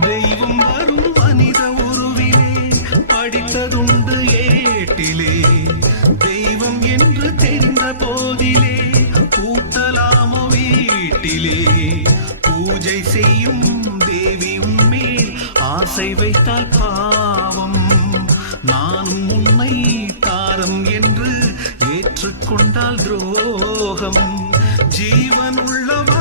தெய்வம் வரும் மனித உருவிலே படித்ததுண்டு ஏட்டிலே. தெய்வம் என்று தெரிந்த போதிலே கூட்டலாமோ வீட்டிலே. பூஜை செய்யும் தேவி உன்மேல் ஆசை வைத்தால் பாவம். நானும் உன்னை தாரம் என்று ஏற்றுக்கொண்டால் துரோகம். ஜீவன் உள்ளவா